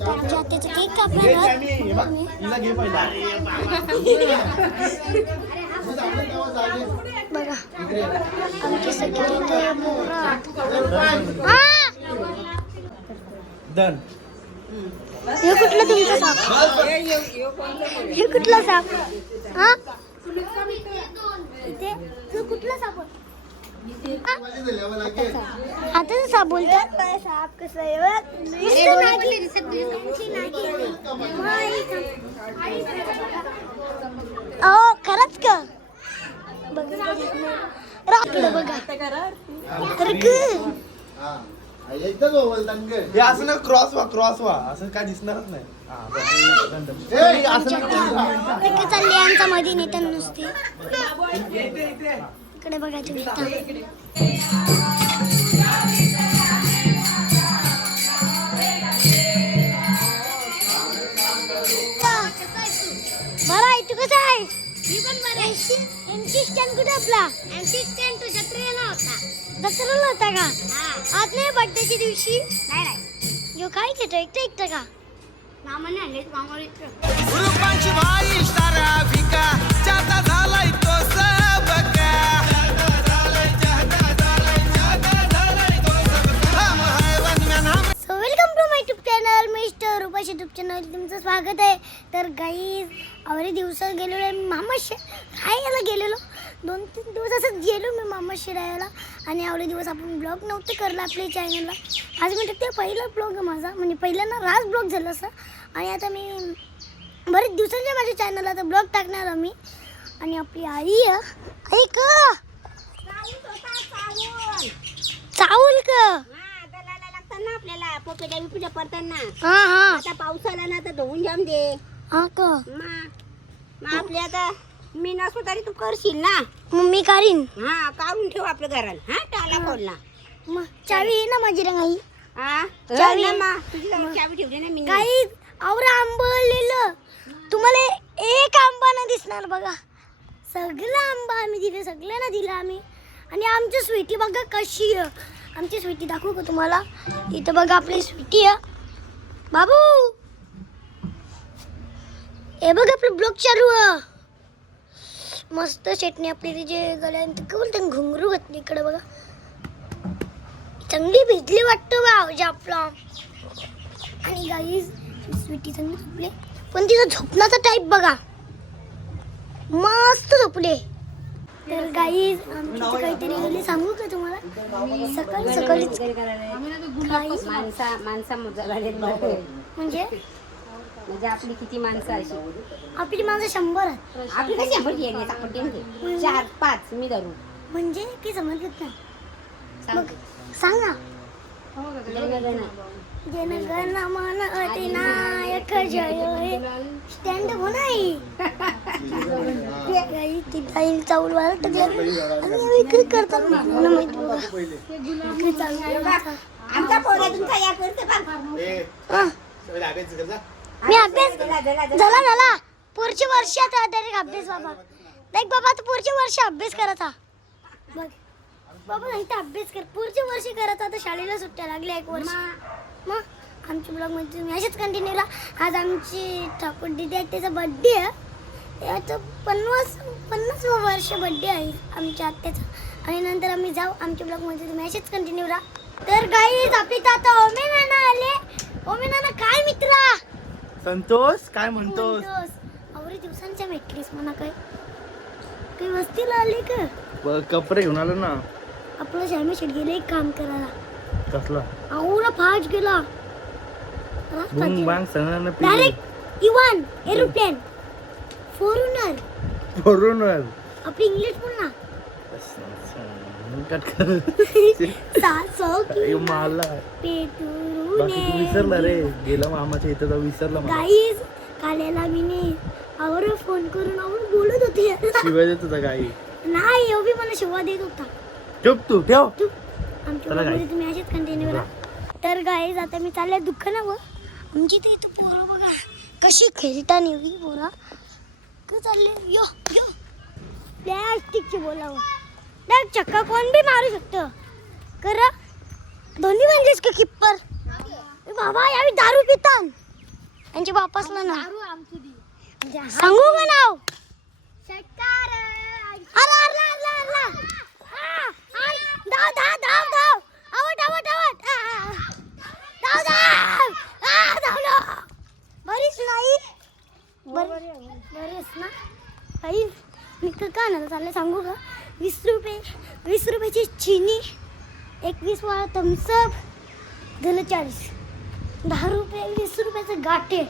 आता आमच्या आत्याचं केक कापणार बघा आमची सगळी डन. हे कुठलं तुमचं साप हे कुठला साप हा ते कुठला साप आता साप बोलतात साप कसं खरंच का बघा बघा हे असं ना क्रॉस व्हा असं काय दिसणारच नाही. चालली आमचा मध्ये नेता नुसते इकडे बघायचं बरं आहे तू कसं आहे मी पण बरं आहे. एमसी स्टँड कुठे आपला एमसी स्टँड तो जत्रेला होता का आज नाही बड्डेच्या दिवशी नाही यो काय घेतो एकटं का मामाने आणले गुरुपांची भाई सारा भिका चाता झालाय तो सबका so welcome to my YouTube channel mister Rupash YouTube channel तुमचं स्वागत आहे. तर गाईज आवरी दिवसात गेलेलो मामा राहायला गेलेलो 2-3 दिवस असंच गेलो मी मामा शिरायला आणि आवडे दिवस आपण ब्लॉग नव्हते करला आपल्या चॅनलला. आज मी ते पहिला ब्लॉग आहे माझा म्हणजे पहिल्यांदा राज ब्लॉग झालं असं आणि आता मी बरेच दिवसांच्या माझ्या चॅनलला आता ब्लॉग टाकणार आम्ही. आणि आपली आई ऐक चावल का ना आपल्याला पोपेटा बिपेटा पडताना हा हा आता पाऊस आला ना तर धुवून जाम दे हा का मग आपले आता मी नसतो तरी तू करशील ना मम्मी काढीन हा काढून ठेव आपल्या घराला हा टाला खोलला मग चावी आहे ना माझी रंगाई हा चावी. ना मा तुझी चावी ठेवली ना मी काही आवरा आंबलेलं तुम्हाला एक आंबा नाही दिसणार बघा. सगळं आंबा आम्ही दिले सगळ्यांना दिला आम्ही. आणि आमची स्वीटी बघा कशी आहे. आमची स्वीटी दाखवू का तुम्हाला इथं बघा आपली स्वीटी आहे बाबू. हे बघ आपलं ब्लॉग चालू आहे मस्त चटणी आपली तिचे गळ्यात काय बोलते घुंगरू घातली इकडे बघा चांगली भिजली वाटतं बा आपला. आणि गाईज स्वीटी चांगली झोपले पण तिचा झोपण्याचा टाईप बघा मस्त झोपले. तर गाईज आमची काहीतरी गेली सांगू का तुम्हाला सकाळी सकाळीच माणसा म्हणजे आपली किती माणसं अशी आपली माणसं 100 आहेत. आपली कशी आपण 4-5 मी धरू म्हणजे काही समजत नाही मग सांग ना जनगण मन अधिनायक जय हे स्टँड होणार तिथं चावल वाळत आणि करतात मला माहिती बघा आमचा पोरा तुमचा या करते मी अभ्यास झाला पुढच्या वर्षात डायरेक्ट अभ्यास बाबा नाही बाबा तर पुढच्या वर्षी अभ्यास करायचा बघ बाबा सांगते अभ्यास कर पुढच्या वर्षी करायचा आता शाळेला सुट्ट्या लागल्या 1 वर्ष. मग आमच्या ब्लॉगमध्ये तुम्ही असेच कंटिन्यू राहा. आज आमची ठाकूर दिदी आहे त्याचा बड्डे आहे याचं 50 वर्ष बड्डे आहे आमच्या आत्याचा. आणि नंतर आम्ही जाऊ आमच्या ब्लॉगमध्ये तुम्ही असेच कंटिन्यू राहा. तर गाईज आपली आता ओमे नाना आले. ओमे नाना काय मित्रा संतोष काय म्हणतोस आवरी दिवसांच्या भेटलीस म्हणा काही वस्तीला आले का कपडे घेऊन आलो ना. आपलं श्यामी शेट गेले एक काम करायला कसला आवरा फास्ट गेला बुंग बांग सणानं डायरेक्ट इवन एरोप्लेन फॉरेनर आपली इंग्लिश बोल ना कट कर सासो की मला पेटूने बाकी तू विसरला रे गेला मामाच्या इथं जाऊ विसरला मला. गाईज काल्याला मी ने आवर फोन करून आवर बोलत होते शिवाय देत होता काही नाही एवढी मला शिवा देत होता. चुप तू ठेव आमच्या ब्लॉगमध्ये तुम्ही असेच कंटिन्यू राहा. तर गाईज आता मी चालले दुकानावर आमची तर इथं पोरं बघा कशी खेळता नेवी पोरा का चालले यो यो प्लॅस्टिकचे बोलावं डाग चक्का कोण बी मारू शकतं करा दोन्ही म्हणजेच का किप्पर बाबा यावी दारू पितान यांच्या बापासला ना सांगू का नाव बरीच नाही बरेच ना काही मी का ना चाललं सांगू का 20 रुपयाची चिनी 21 वाला थम्सअप झालं 40 10 रुपये 20 रुपयाचं गाठे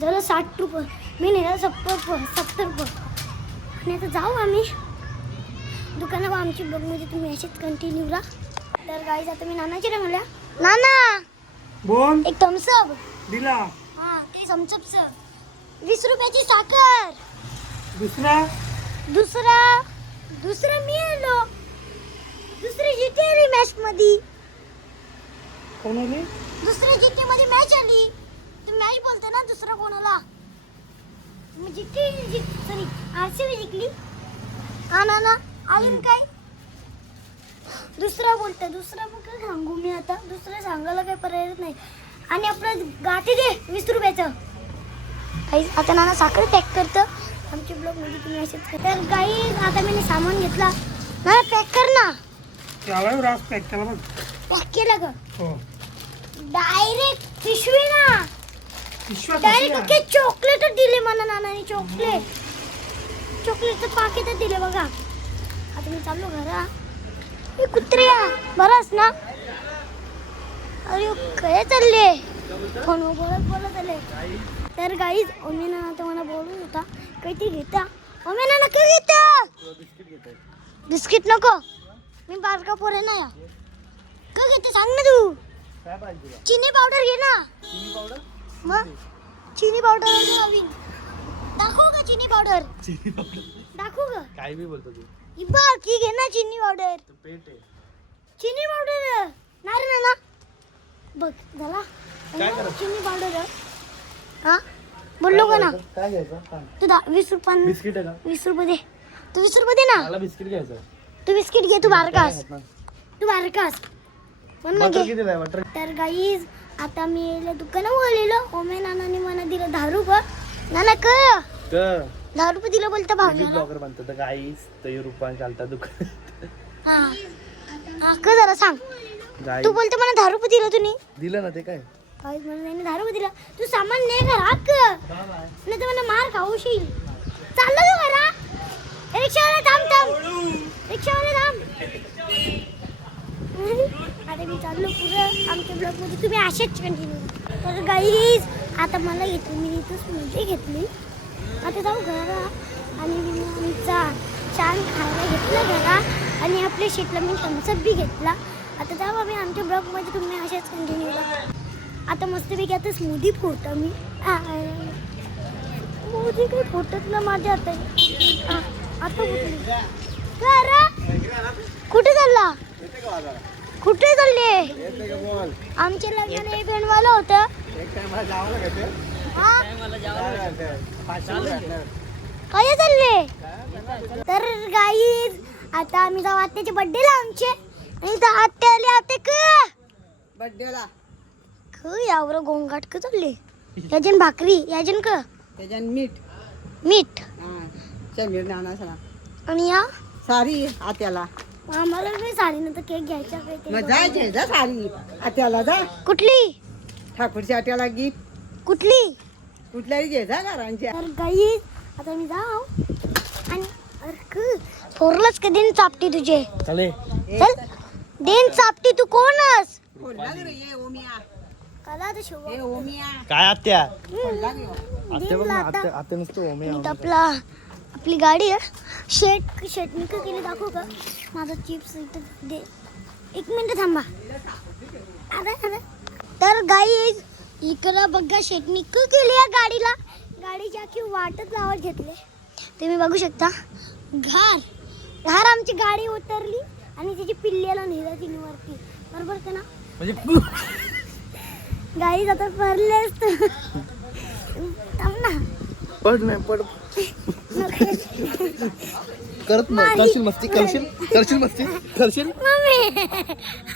झालं 60 रुपये मी नेलं 70 रुपये आणि आता जाऊ आम्ही दुकानावर आमची ब्लॉग मध्ये तुम्ही असेच कंटिन्यू राहा तर गाईज आता मी नानाची रे म्हणल्या नाना बोल एक थम्सअप दिला. हा ते थम्सअपचं 20 रुपयाची साखर दुसरा मी आलो दुसरी जीटी आली मॅच मध्ये कोण आली? दुसऱ्या जीटी मध्ये मॅच आली तुम्ही मॅच बोलते ना दुसरा कोणाला सॉरी आरसीबी जिंकली हा ना अजून काय दुसरा बोलते दुसरा मग काय सांगू मी आता दुसरं सांगायला काही पर्यायच नाही आणि आपलं गाठी दे 20 रुपयाचं काही आता नाना साखर पॅक करतं आमच्या ब्लॉग मध्ये तुम्ही असेच तर काही आता मी सामान घेतला ना पॅक कर ना त्यावेळेस रास पॅक केला बघ. पॅक केला का हो डायरेक्ट पिशवी ना विश्वास डायरेक्ट बसला. अख्खे चॉकलेट दिले मला नानाने चॉकलेटचं पाकिट दिले बघा आता मी चाललो घरा हे कुत्र्या बरंच ना अरे काय चालले फोन बोलत आले तर गाईज ओमी नाना तर मला बोलत होता काहीतरी घेता ओमी नाना काय घेता बिस्किट नको मी बारका पोरे ना या काय घेते सांग ना तू काय पाहिजे तुला? चिनी पावडर घे ना चिनी पावडर मग चिनी पावडर नवीन दाखवू का चिनी पावडर चिनी पावडर दाखवू का काय बी बोलतो तू ही बघ ही घे ना चिनी पावडर तू पेट आहे चिनी पावडर नाही रे ना बघ झाला काय करायचं? चिनी पावडर हा बोललो का ना काय घ्यायचं सांग. तू 20 रुपये बिस्किट आहे का 20 रुपये दे तू 20 रुपये दे ना मला बिस्किट घ्यायचं तू बिस्किट घे तू बारकास काय खात तू बारकास पण ना? मग बटर घे किती आहे बटर तर गाईज आता मी यायला दुकानावर आलेलो ओमे नानाने मला दिलं 10 रुपये नाना क तर 10 रुपये दिलं बोलतं भावना ब्लॉगर बनतो तर गाईस तर रुपयान चालतात दुकान हा हा का जरा सांग गाई तू बोलतो मला 10 रुपये दिलं तुम्ही दिलं ना ते काय काही मला नाही 10 रुपये दिला तू सामान ने घरा हक्क नाही तर मला मार खाऊशील चाललो तू घरा रिक्षावाला थांब रिक्षावाला थांब आता मी चाललो पुढं आमच्या ब्लॉगमध्ये तुम्ही असेच कंटिन्यू तर गाईज आता मला घेतली मी इथंच मुलगी घेतली आता जाऊ घरा आणि मी आमचा छान खायला घेतला घरा आणि आपल्या शेटला मी थम्सअप बी घेतला आता जाऊ आम्ही आमच्या ब्लॉगमध्ये तुम्ही असेच कंटिन्यू आता मस्तपैकी आता स्मूदी फोडतो मी स्मूदी काही फोटत ना माझ्या आता आता कुठे चालला कुठे चालले आमच्या लग्नाला एक बनवायला होतं हा? काय चालले तर गाईज आता आम्ही जाऊ आत्याच्या बर्थडेला आमचे आणि तर आत्या आले आते का बड्डेला यावर गोंगाट का चालले याजन भाकरी याजन का त्याच्यान मीठ मीठ समीर नाना सला आणि या सारी आत्याला आम्हाला काही साडीनंतर केक घ्यायचा मग काहीतरी जायचे जा सारी आत्याला जा कुठली ठाकूरच्या आत्याला गिफ्ट कुठली कुठल्याही घे जा घरांच्या तर गाईज आता मी जाऊ आणि अरे थोरलंच का दिन चापटी तुझे चाले चल दिन चापटी तू कोणस ये ओमिया कला तर शिव ये ओमिया काय आत्या दिन आत्या बघ ना लाता. आत्या आत्या नुसतं ओमे आणि आपला आपली गाडी आहे शेटनी का केली दाखवू का माझा चिप्स इथं दे 1 मिनिट थांबा अरे तर गाईज इकडं बघा शेटनी का केली या गाडीला गाडीची अख्खी वाटच लावत घेतले तुम्ही बघू शकता घार आमची गाडी उतरली आणि त्याची पिल्ल्याला नेलं तिने वरती बरोबर का ना म्हणजे गाईज आता भरलेच थांब ना पड नाही पड करत नाही करशील मस्ती करशील मस्ती करशील मम्मी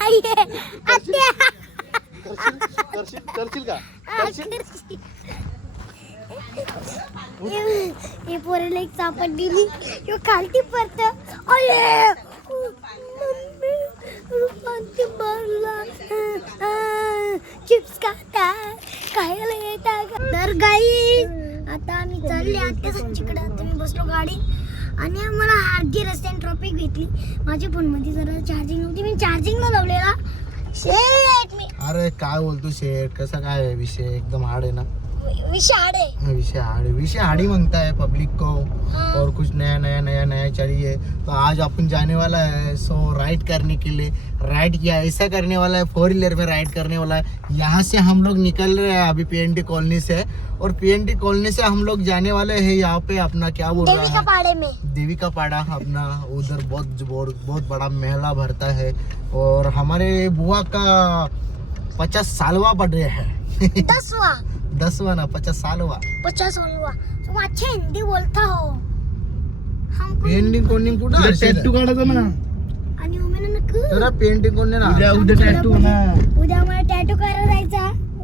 आई आत्या करशील का करशील हे पोराला एक चापट दिली किंवा खालती पडत अरे मम्मी रुपांती मारला चिप्स खाता खायला येता तर गाई आता आम्ही चालले आत्या संचीकडे. आता मी बसलो गाडी आणि आम्हाला आरजी रेस्टॉरंट ट्रॉफिक भेटली. माझ्या फोनमध्ये जरा चार्जिंग नव्हती, मी चार्जिंगला लावलेला. शेट मी अरे काय बोलतो शेठ, कसा काय है विषय? एकदम हार्ड है ना विषाड आहे. विषय हार्ड ही मांगता है पब्लिक को. और कुछ नया चाहिए. तो आज अपन जाने वाला है सो राइड करने के लिए. राइड किया ऐसा करने वाला है, 4 व्हीलर में राइड करने वाला है. यहाँ से हम लोग निकल रहे हैं अभी PNT कॉलोनी से. और PNT कॉलोनी से हम लोग जाने वाले हैं यहाँ पे अपना क्या बोल रहा है, पाड़े में देवी का पाड़ा अपना. उधर बहुत बड़ा मेला भरता है. और हमारे बुआ का 50 सालवा बर्थडे है. 10वां ना 50 सालवा. 50 सालवा. तुम अच्छे हिंदी बोलता हो. हम पेंटिंग कोणी कुठं टॅटू काढायचा ना. आणि उमेन नको जरा पेंटिंग कोणी ना उद्या टॅटू ना. उद्या मला टॅटू करायला जायचा.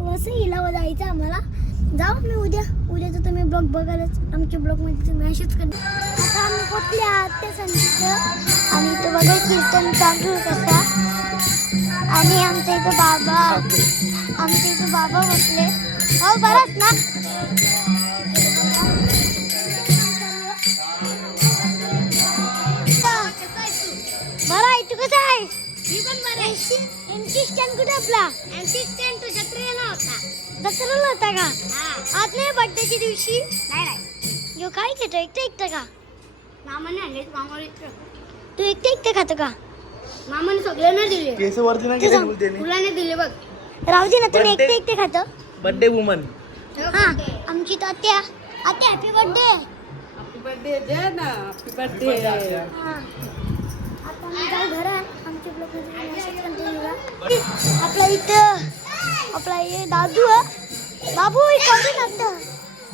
वसईला जायचं आम्हाला. जाऊ मी उद्या तर तुम्ही ब्लॉग बघायलाच. आमच्या ब्लॉग मध्ये मॅसेज करणार. आता आम्ही पोचले आहात ते संगीत आणि इथं बघा कीर्तन चालू कसा. आणि आमच्या इथं बाबा बसले. हो बरंच ना. बरं आहे तू कसं आहे? मी पण बरं आहे. एमसी स्टँड कुठे आपला? एमसी स्टँड तो जत्रेला होता का? आज नाही बर्थडेच्या दिवशी? नाही यो काय खेळतो एकटं का? मामाने आणले. तू एकटं खातो का? मामाने सगळ्यांना दिले. केस वरती ना गेले बोलते नी. मुलाने दिले बघ. राहू दे ना. तुम्ही एकटे खातो. Birthday woman. हा आमची तात्या हॅपी बर्थडे. हा आता आम्ही जाऊ घरात. आमच्या ब्लॉगमध्ये मेसेज कंटिन्यू. आपला हे दादू बाबू हे कमी नाचतं.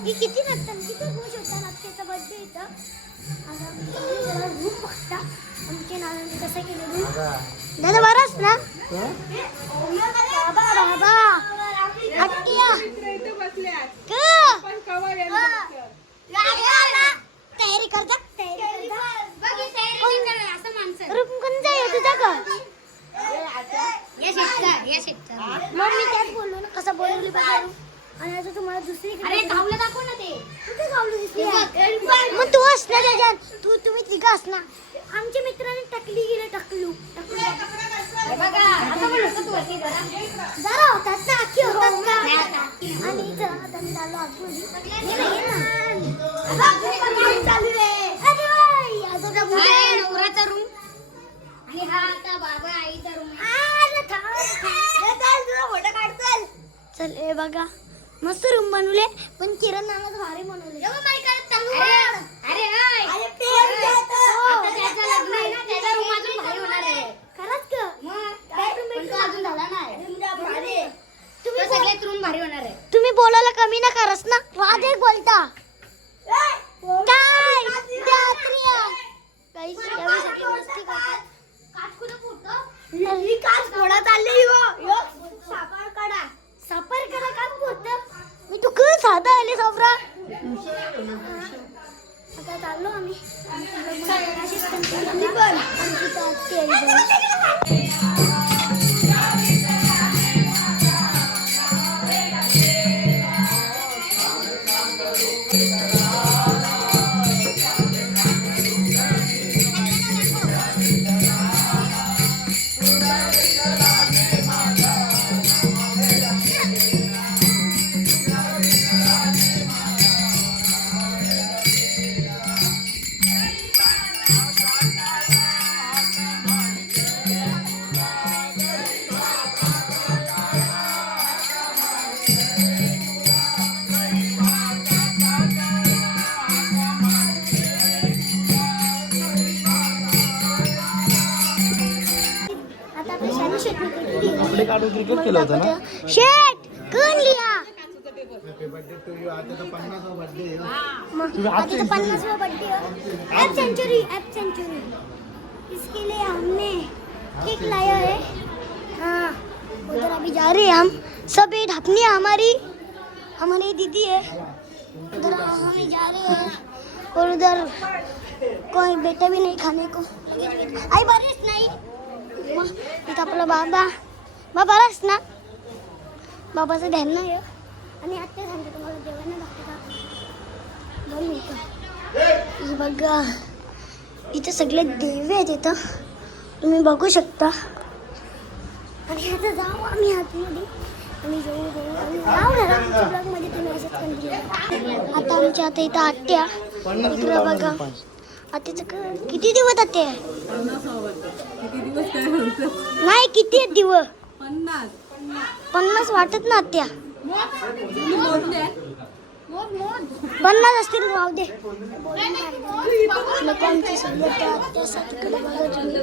ही किती नाचतं किती खुश होता नाचतेचा बर्थडे इथं. आज आम्ही जरा रूम बघता आमच्या नानांनी कसं केलं रूम. दादा बराच ना. बाबा आत्या तयारी करता. रूम कोण जाय तुझा का? मग मी त्याच बोललो ना कसं बोलवली बघा. आणि आता तुम्हाला दुसरी दाखव ना ते. कुठे गावलं दिसली? मग तू असणार त्याच्यात. तुम्ही तिघं असणार. आमच्या मित्राने टकली गेले. टकलू जरा होतात ना अख्खी होतात का? आणि आता मी चाललो आतमध्ये. नवराचा रूम आणि हा आता बाबा आईचा रूम. चल हे बघा मस्त रूम बनवले. पण किरण नानाच भारी बनवले. खरंच का? तुम्ही बोलायला कमी ना करस ना. राधे बोलता काय सापर कडा काम बोलत. मी तू काय साधा आले सापरा. आता चाललो आम्ही. काढून क्रिकेट केलं होतं ना. शेट कोण लिया? आता तर 50वा बर्थडे. आज तो 50वां बर्थडे है. एप सेंचुरी इसके लिए हमने केक लाया है. हाँ उधर अभी जा रहे हैं हम सब. ये ढपनी हमारी दीदी है. उधर हम जा रहे हैं और उधर कोई बेटा भी नहीं खाने को. आई बरेच नाही. मग इथं आपला बाबा बराच ना. बाबाचं ध्यान नाही आहे. आणि आत्ता सांगते तुम्हाला जेवण नाही लागते का. दोन मिनिटं. बघा इथे सगळे देवी आहेत इथं तुम्ही बघू शकता. आणि आता जाऊ आम्ही आतमध्ये. आम्ही जाऊ ब्लॉगमध्ये तुम्ही असंच कंटिन्यू. आता आमच्या आता इथं आत्या इकडं बघा. आत्याचं किती दिवस आते नाही किती आहेत दिवस 50 वाटत ना आत्या 50 असतील राहू दे. लोक आमची सगळं त्या आत्यासाठी बघा तुम्ही.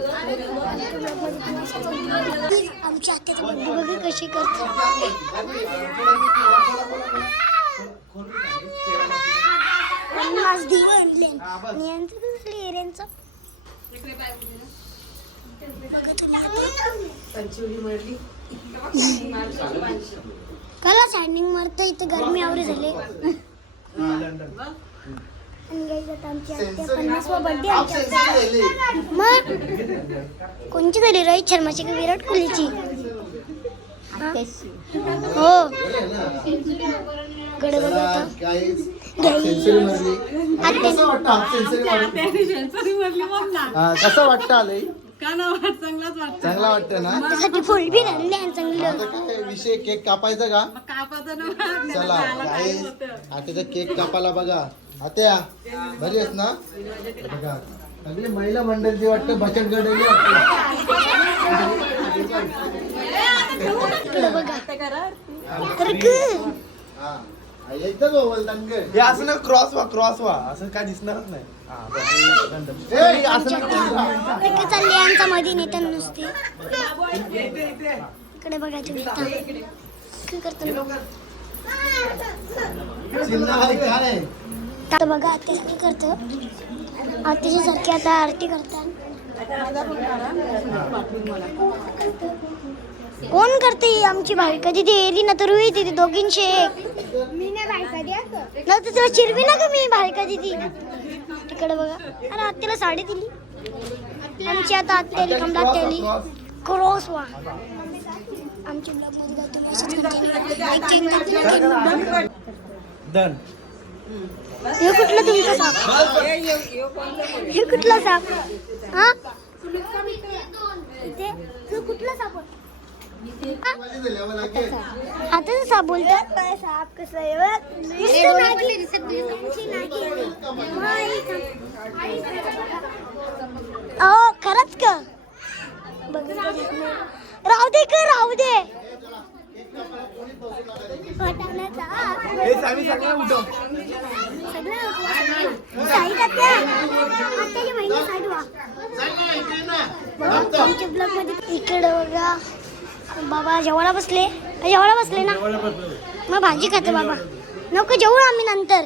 आमच्या आत्याचं बघू बघू कशी करते. 50 दिवस आणले आणि यांचं कसं एरियांचं कला स्टँडिंग मारतं इथं गरमी आवरे झाले. आणि गाईज आता आमची आत्या 50वा बर्थडे मग कोणची तरी रोहित शर्माची की विराट कोहलीची. हो कडे बघा आता कसं वाटतं आलंय. चांगला वाटतं ना. त्यासाठी फुल बी आणले आणि चांगलं. आता काय विषय केक कापायचा का. चला गाईस आता केक कापायला बघा. आत्या बरी आहेस ना. बघा सगळी महिला मंडळची वाटतं बचत गट बघा हे असं ना क्रॉस व्हा असं काय दिसणारच नाही. चालले यांचा मध्ये नेता नुसते इकडे बघा तुम्ही काय करतो. आता बघा आत्यासाठी करतो. आत्याची सारखी आता आरती करतात. कोण करते आमची भाविका दिदी एली ना तर रुई दिदी दोघींचे एक. ना तर तुला चिरवी ना का मी भाविका दिदी. तिकडे बघा अरे आत्याला साडी दिली आमची. आता आत्याली कमला आत्याली क्रॉस वा. आमच्या ब्लॉग मध्ये जातो हे कुठला तुमचा साप. हे कुठला साप. हा ते कुठला साप. आता साप बोलतात. साप कसं खरंच का. राहू दे का राहू दे. इकडे बघा बाबा जेवायला बसले ना. मग भाजी खाते बाबा. नको जेवू आम्ही नंतर.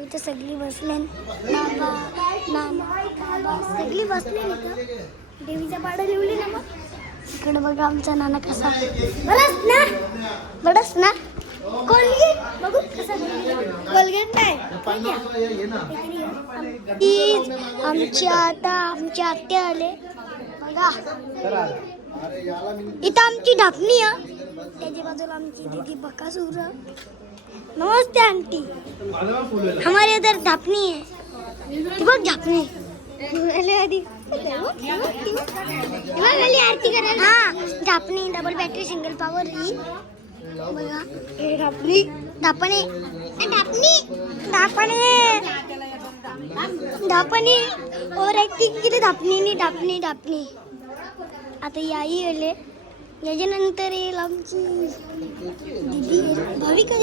इथे सगळी बसले बाबा मामा सगळी बसले इथं. देवीचा पाडा लिवली ना. मग इकडे बघा आमचा नाना कसा बडस ना. कोलगेट बघू कसा. कोलगेट नाही आमच्या आत्या आले बघा. इथं आमची ढापणी आहे. त्याच्या बाजूला आमची दीदी बकासूर. नमस्ते आंटी. हमारे इधर ढापणी है. बघ ढापणी आरती करा. हा ढापणी डबल बॅटरी सिंगल पॉवर ही बघा. हे ढापणी ढापणे ढापणी और ऍक्टिंग केली ढापणी. आता याही आले. याच्यानंतर येईल आमची दीदी भाविका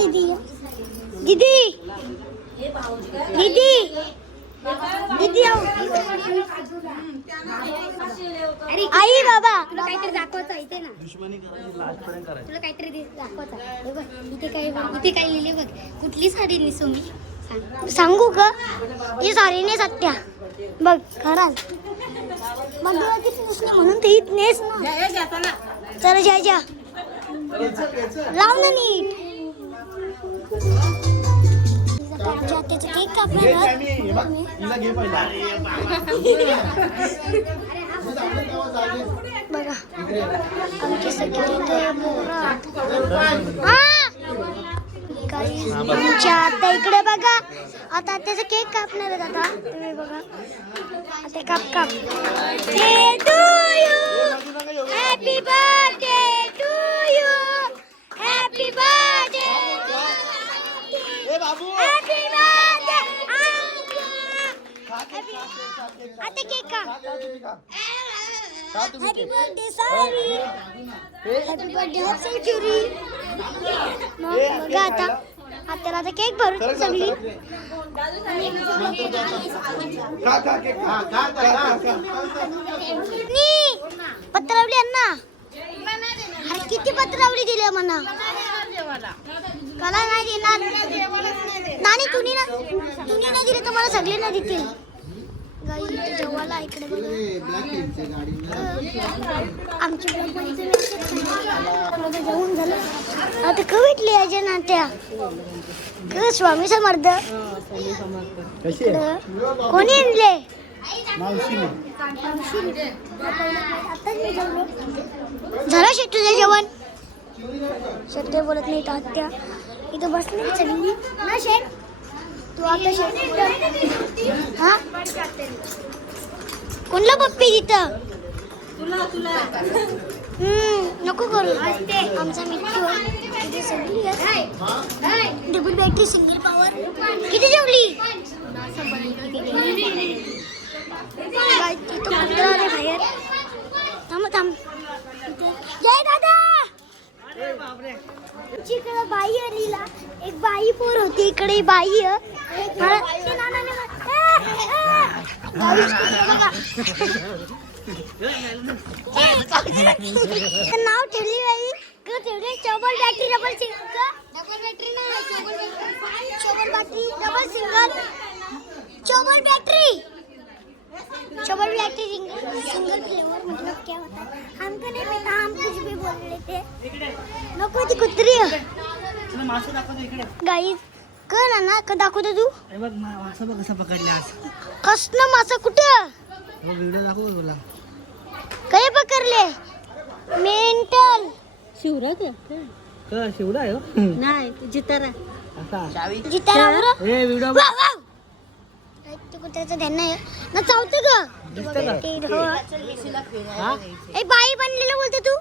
दीदी. आई बाबा तुला काहीतरी दाखवायचं इथे ना. तुला काहीतरी दाखवायचं. इथे काय लिहिले बघ. कुठली साडी नेसू मी सांगू का. ही साडी नेस आत्या बघ खराच. मग म्हणून ते नेस ना. चला जा लाव ना नीट. कापणार घे आहात. कॅमी, हे बघ, हिला घे पहिला. बघा आमची सगळी इथे पोरं. हा! काही आमच्या आता इकडे बघा आता त्याचा केक कापणार आहेत आता तुम्ही बघा आता काप happy birthday to you happy birthday ए बाबू हॅपी बर्थडे आता केक का happy birthday sorry happy birthday century बघा आता आता केक भरून सगळी पत्रावली अण्णा अरे किती पत्रावली दिली म्हणा मला नाही देणार नानी तुम्ही नाही दिले तर मला सगळे नाही देतील गाई जेवायला इकडे आमच्या जेवण झालं आता का भेटली अजय नाट्या स्वामी समर्थ कोणी आणले झालं शेट तुझं जेवण शेट ते बोलत नाही आत्या इथं बसली सगळी ना शेट तू आता शेट हा कोणला पप्पी तिथं नको करू आमचा मित्र इथे सगळी डबल बॅटरी सिंगल पॉवर किती जेवली तिथं कुत्रा आले बाहेर थांब जय दादा इकडे बाई आलीला एक बाई पोर होती इकडे बाई नाव ठेवली बाई ठेवले चौबल बॅटरी डबल सिंगल चौबल बॅटरी सिंगल फ्लेवर मतलब क्या होता है हमको नहीं पता हम कुछ भी बोल रहे थे नको ती कुत्री गाईज कर ना का दाखवतो तू कसा पकडला कसलं मासा कुठं व्हिडिओ दाखव तुला काय पकडले मेंटल शिवरा शिवडा आहे नाही जितारा जितारावर ए व्हिडिओ ते कुत्र्याचं ध्यान नाही ना चावतं ग ए बाई बनलेलं बोलतो तू